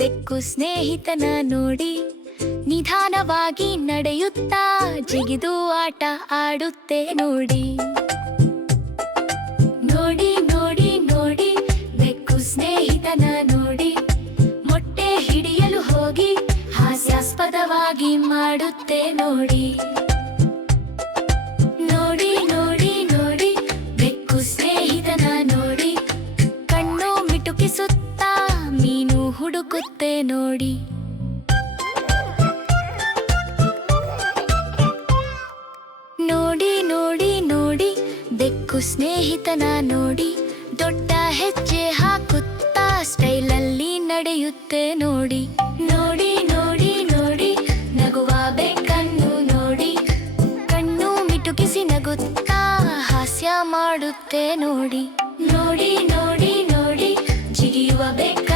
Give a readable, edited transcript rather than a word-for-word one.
ಬೆಕ್ಕು ಸ್ನೇಹಿತನ ನೋಡಿ ನಿಧಾನವಾಗಿ ನಡೆಯುತ್ತಾ ಜಿಗಿದು ಆಟ ಆಡುತ್ತೆ ನೋಡಿ. ನೋಡಿ ನೋಡಿ ನೋಡಿ ಬೆಕ್ಕು ಸ್ನೇಹಿತನ ನೋಡಿ ಮೊಟ್ಟೆ ಹಿಡಿಯಲು ಹೋಗಿ ಹಾಸ್ಯಾಸ್ಪದವಾಗಿ ಮಾಡುತ್ತೆ ನೋಡಿ. ನೋಡಿ ನೋಡಿ ನೋಡಿ ಬೆಕ್ಕು ಸ್ನೇಹಿತನ ನೋಡಿ ಕಣ್ಣು ಮಿಟುಕಿಸುತ್ತಾ ಮೀನು ಹುಡುಕುತ್ತೆ ನೋಡಿ. ನೋಡಿ ನೋಡಿ ನೋಡಿ ಬೆಕ್ಕು ಸ್ನೇಹಿತನ ನೋಡಿ ದೊಡ್ಡ ಹೆಜ್ಜೆ ಹಾಕುತ್ತಾ ಸ್ಟೈಲಲ್ಲಿ ನಡೆಯುತ್ತೆ ನೋಡಿ. ನೋಡಿ ನೋಡಿ ನೋಡಿ ನಗುವ ಬೆಕ್ಕನ್ನು ನೋಡಿ ಕಣ್ಣು ಮಿಟುಕಿಸಿ ನಗುತ್ತಾ ಹಾಸ್ಯ ಮಾಡುತ್ತೆ ನೋಡಿ. ನೋಡಿ ನೋಡಿ ನೋಡಿ ಜಿಗಿಯುವ ಬೆಕ್ಕ